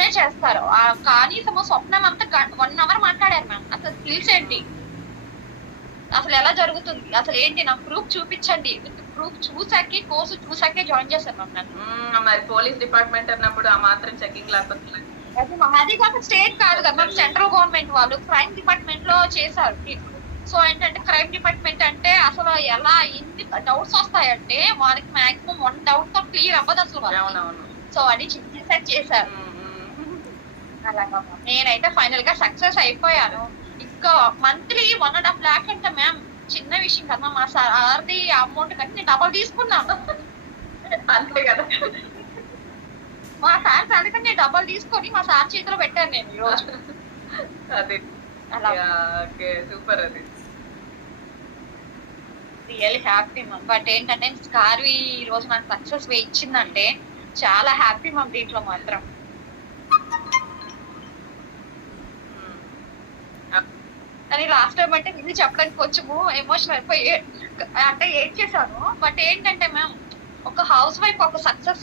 లోనే చేస్తారు. కనీసం స్వప్నం అంతా 1 అవర్ మాట్లాడారు మ్యామ్. అసలు స్కిల్స్ ఏంటి, అసలు ఎలా జరుగుతుంది, అసలు ఏంటి, నాకు ప్రూఫ్ చూపించండి. ప్రూఫ్ చూసాకే, కోర్సు చూసాకే జాయిన్ చేశారు మ్యామ్ నన్ను. మరి పోలీస్ డిపార్ట్మెంట్ అన్నప్పుడు ఆ మాత్రం చెకింగ్ లేకపోతే అది కాక స్టేట్ కాదు కదా మ్యామ్, సెంట్రల్ గవర్నమెంట్ వాళ్ళు క్రైమ్ డిపార్ట్మెంట్ లో చేశారు. సో ఏంటంటే క్రైమ్ డిపార్ట్మెంట్ అంటే అసలు ఎలా ఎన్ని డౌట్స్ వస్తాయంటే వాళ్ళకి మాక్సిమం 1 డౌట్ తో క్లియర్ అవ్వదు అసలు. సో అని చేశారు. అలాగా నేనైతే ఫైనల్ గా సక్సెస్ అయిపోయాను. ఇంకా మంత్లీ 1.5 lakh అంటే మ్యామ్ చిన్న విషయం కదా. మా సార్ది అమౌంట్ కంటే నేను డబల్ తీసుకున్నాను. అంతే కదా, మా సార్ సాలరీ కంటే డబల్ తీసుకొని మా సార్ చేతిలో పెట్టాను నేను ఈ రోజు. అది సూపర్. అది రియల్లీ హ్యాపీ మ్యామ్. బట్ ఏంటంటే స్కార్వి ఈ రోజు నాకు సక్సెస్ ఇచ్చిందంటే చాలా హ్యాపీ మ్యామ్ దీంట్లో మాత్రం. కానీ లాస్ట్ టైం అంటే ఇది చెప్పడానికి కొంచెము ఎమోషనల్ అయిపోయి అంటే ఏడ్ చేశాను. బట్ ఏంటంటే మ్యామ్ ఒక హౌస్ వైఫ్ ఒక సక్సెస్